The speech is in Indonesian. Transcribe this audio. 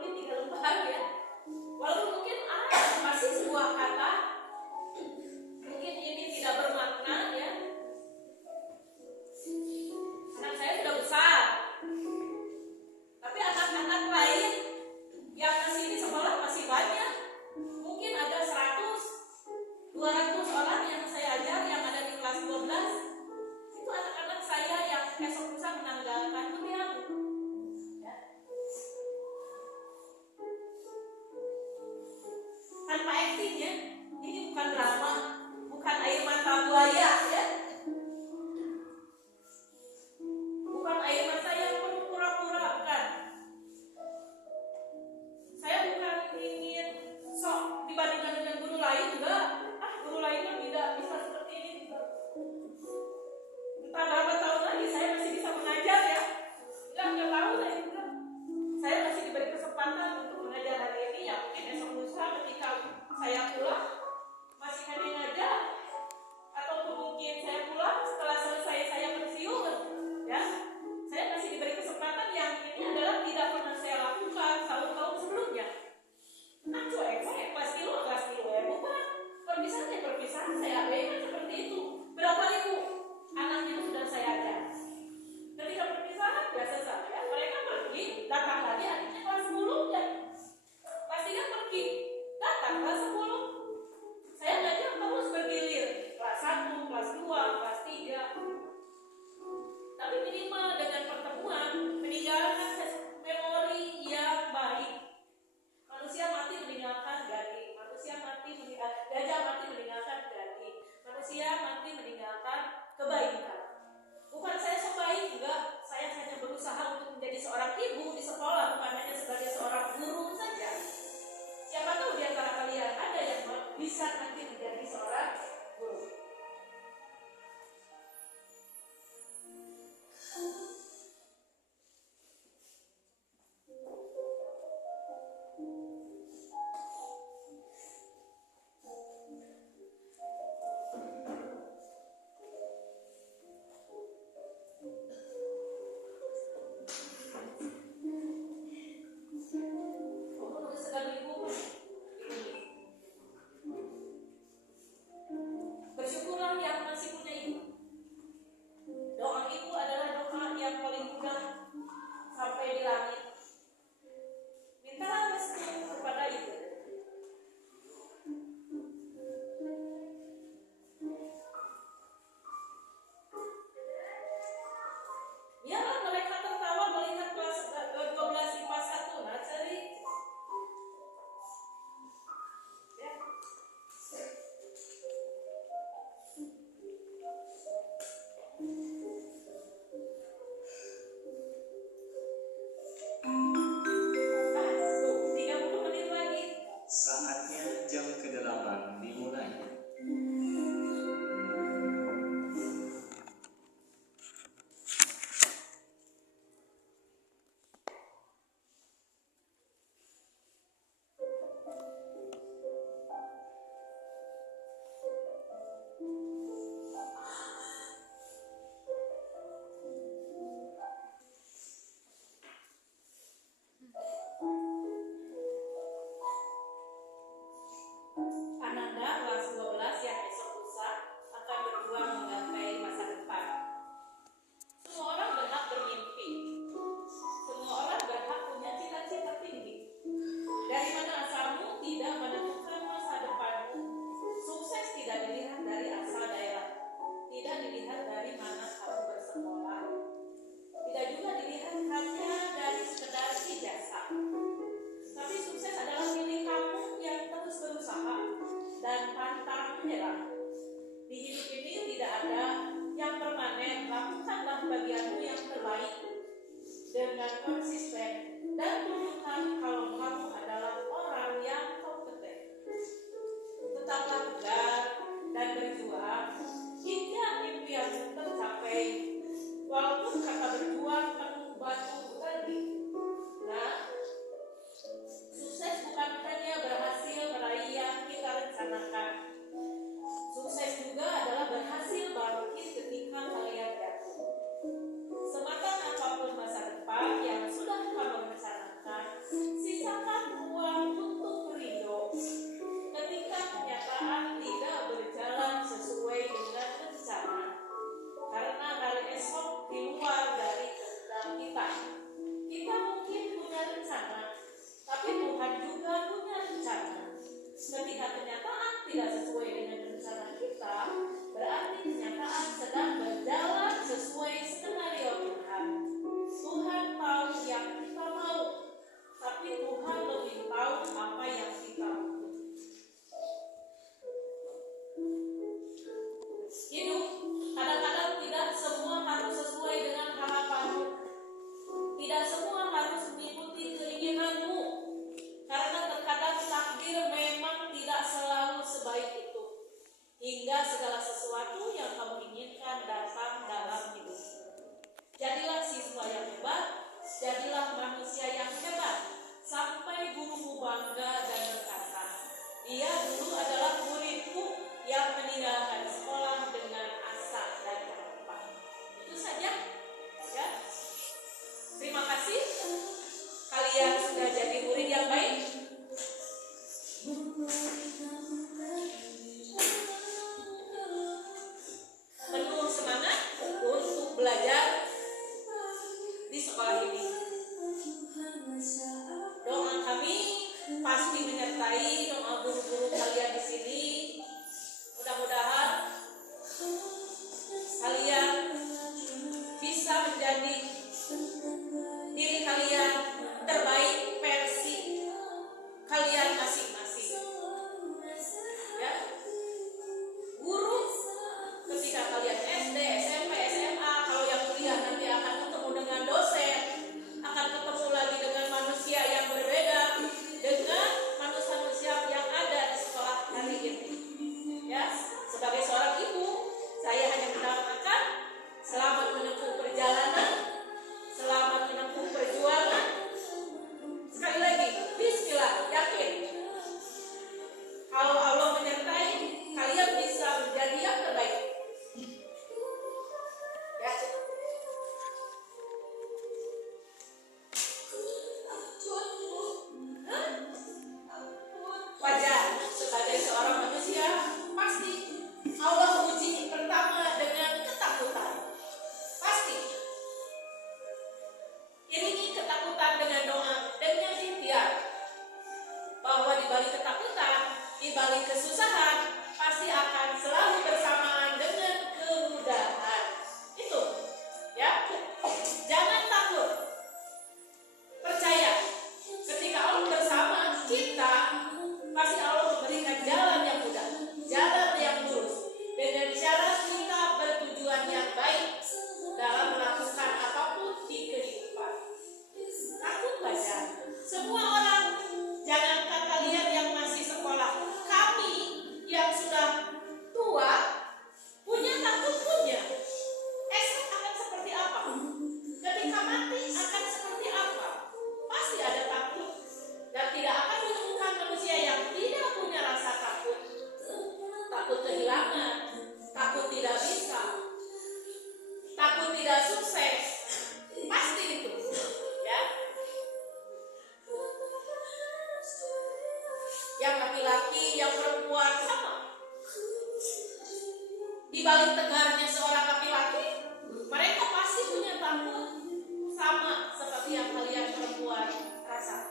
lebih 3 lembar ya. Walaupun mungkin masih sebuah kata, mungkin ini tidak bermakna ya. Anak saya sudah besar, tapi anak-anak lain yang masih di sekolah masih banyak. Mungkin ada 100, 200 orang yang saya ajar yang ada di kelas 12. Itu anak-anak saya yang esok lusa menanggalkan duniamu. Ya. Tanpa acting ya. Ini bukan drama, bukan air mata buaya ya. Bukan air mata yang penuh pura-pura, bukan. Saya bukan ingin sok dibandingkan dengan guru lain juga. Guru lainnya tidak bisa seperti ini juga. Entah berapa tahun lagi saya masih bisa mengajar ya. Enggak tahu saya juga. Saya masih diberi kesempatan untuk mengajar hari ini, ya mungkin esok lusa ketika saya pulang masih ada yang ngajar, ataupun mungkin saya pulang setelah selesai saya pensiun ya. Saya masih diberi kesempatan yang ini adalah tidak pernah saya lakukan tahun-tahun sebelumnya. Cuek saya kelas tilu ya, bukan perpisahan saya abaikan seperti itu. Berapa ribu anak yang sudah saya ajar, ketika perpisahan biasa saja mereka pergi, datang lagi adiknya kelas 10 ya, kelas 3 pergi, datang kelas 10. Saya ngajar terus bergilir, kelas 1, kelas 2, kelas 3. Tapi minimal dengan pertemuan meninggalkan memori yang baik. Manusia mati meninggalkan gading, manusia mati gajah mati meninggalkan gading, manusia mati meninggalkan kebaikan. Bukan saya so baik juga, saya hanya berusaha untuk menjadi seorang ibu di sekolah, bukan hanya sebagai seorang guru saja. Siapa tahu di antara kalian ada yang bisa nanti menjadi seorang guru. Bersyukur hidup. Kadang-kadang tidak semua harus sesuai dengan harapanmu. Tidak semua harus mengikuti keinginanmu. Karena terkadang takdir memang tidak selalu sebaik itu. Hingga segala sesuatu yang kamu inginkan datang dalam hidup. Jadilah siswa yang hebat, jadilah manusia yang hebat. Sampai gurumu bangga dan berkata, dia dulu adalah muridku yang meninggalkan sekolah dengan asa dan harapan. Itu saja, ya. Terima kasih. Kalian sudah jadi murid yang baik. Penuh semangat untuk belajar di sekolah ini. Doa kami pasti menyertai doa guru-guru kalian di sini. Mudah-mudahan kalian bisa menjadi diri kalian terbaik versi kalian masing-masing. Ya, guru ketika kalian SD, SMP, SMA, kalau yang kuliah nanti akan ketemu dengan dosen, akan ketemu lagi dengan manusia yang berbeda dengan manusia yang ada di sekolah hari ini. Ya, sebagai seorang ibu, saya hanya mendoakan selamat menempuh perjalanan, selamat menempuh perjuangan. Sekali lagi, bismillah, yakin. Kalau Allah menyertai, kalian bisa menjadi yang terbaik. Ya. Wajar sebagai seorang manusia, pasti Allah uji pertama dengan ketakutan. Pasti. Iringi ketakutan dengan doa, dengan ikhtiar. Bahwa di balik ketakutan, di balik kesusahan, pasti akan selalu bersamaan dengan kemudahan. Itu, ya. Jangan takut. Percaya, ketika Allah bersama kita, pasti Allah memberikan jalan yang mudah, jalan yang lurus, dengan syarat kita bertujuan yang baik dalam melakukan apapun di kehidupan. Takut wajar. Semua orang, jangankan kalian yang masih sekolah, kami yang sudah tua punya takut punya. Esok akan seperti apa? Ketika mati akan seperti apa? Pasti ada takut. Dan tidak akan menemukan manusia yang tidak punya rasa takut. Takut kehilangan, takut tidak bisa, takut tidak sukses. Pasti itu, ya. Yang laki-laki, yang perempuan sama. Di balik tegarnya seorang laki-laki, mereka pasti punya takut sama seperti yang kalian perempuan rasakan.